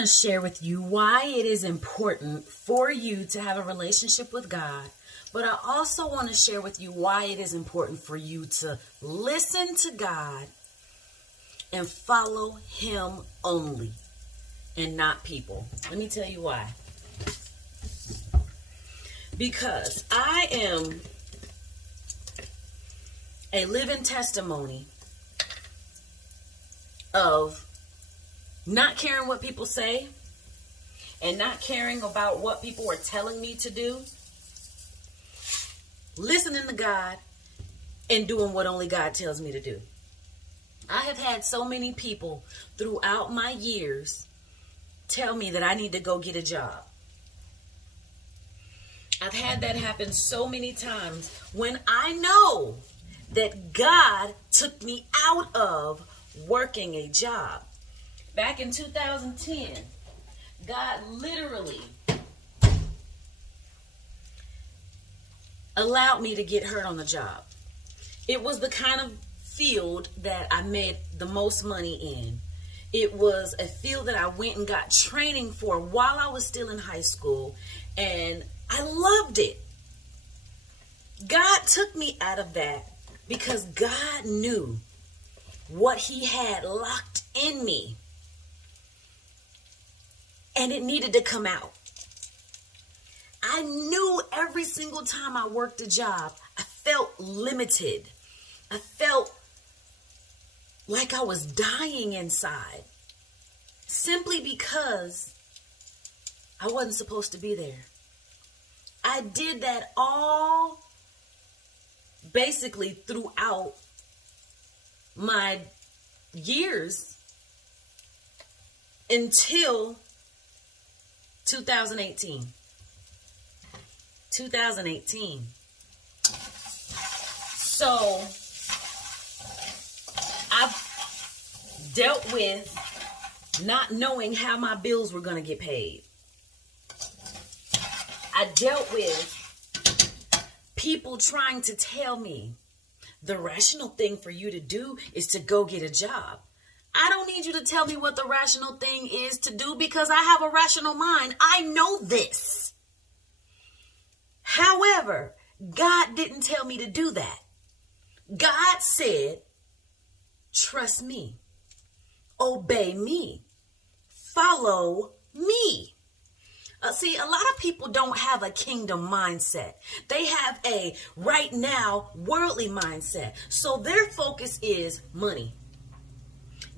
want to share with you why it is important for you to have a relationship with God, but I also want to share with you why it is important for you to listen to God and follow Him only and not people. Let me tell you why. Because I am a living testimony of not caring what people say and not caring about what people are telling me to do, listening to God and doing what only God tells me to do. I have had so many people throughout my years tell me that I need to go get a job. I've had that happen so many times when I know that God took me out of working a job. Back in 2010, God literally allowed me to get hurt on the job. It was the kind of field that I made the most money in. It was a field that I went and got training for while I was still in high school, and I loved it. God took me out of that because God knew what He had locked in me, and it needed to come out. I knew every single time I worked a job, I felt limited. I felt like I was dying inside simply because I wasn't supposed to be there. I did that all basically throughout my years until 2018. 2018. So I've dealt with not knowing how my bills were going to get paid. I dealt with people trying to tell me the rational thing for you to do is to go get a job. I don't need you to tell me what the rational thing is to do because I have a rational mind. I know this. However, God didn't tell me to do that. God said, trust me, obey me, follow me. See, a lot of people don't have a kingdom mindset. They have a right now worldly mindset. So their focus is money,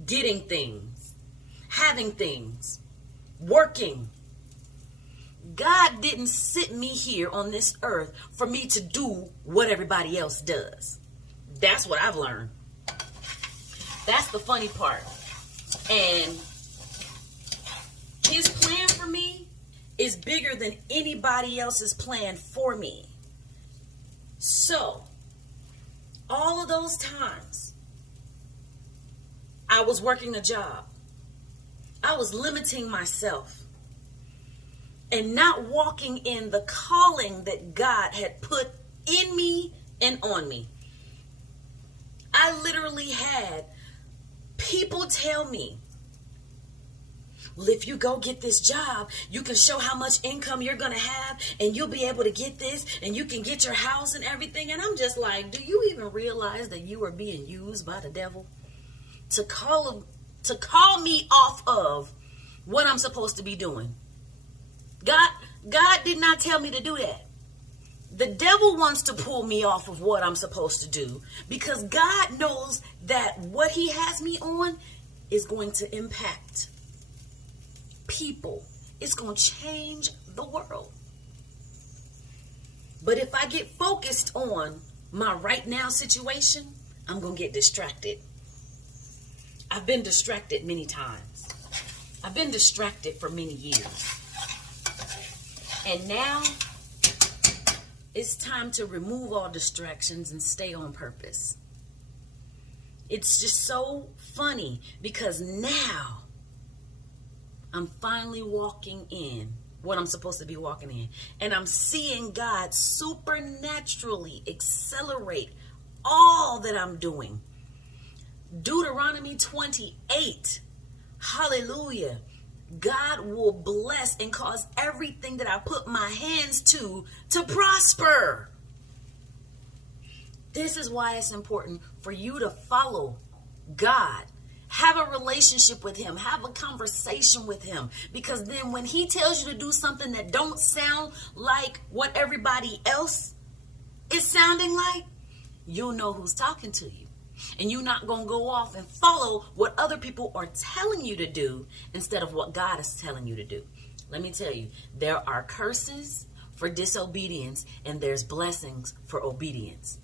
getting things, having things, working. God didn't sit me here on this earth for me to do what everybody else does. That's what I've learned. That's the funny part. And His plan for me is bigger than anybody else's plan for me. So, all of those times I was working a job, I was limiting myself and not walking in the calling that God had put in me and on me. I literally had people tell me, well, if you go get this job, you can show how much income you're going to have and you'll be able to get this and you can get your house and everything. And I'm just like, do you even realize that you are being used by the devil to call me off of what I'm supposed to be doing? God did not tell me to do that. The devil wants to pull me off of what I'm supposed to do because God knows that what He has me on is going to impact people. It's going to change the world. But if I get focused on my right now situation, I'm going to get distracted. I've been distracted many times. I've been distracted for many years. And now it's time to remove all distractions and stay on purpose. It's just so funny because now I'm finally walking in what I'm supposed to be walking in. And I'm seeing God supernaturally accelerate all that I'm doing. Deuteronomy 28. Hallelujah. God will bless and cause everything that I put my hands to prosper. This is why it's important for you to follow God. Have a relationship with him. Have a conversation with him. Because then when he tells you to do something that don't sound like what everybody else is sounding like, you'll know who's talking to you. And you're not going to go off and follow what other people are telling you to do instead of what God is telling you to do. Let me tell you, there are curses for disobedience and there's blessings for obedience.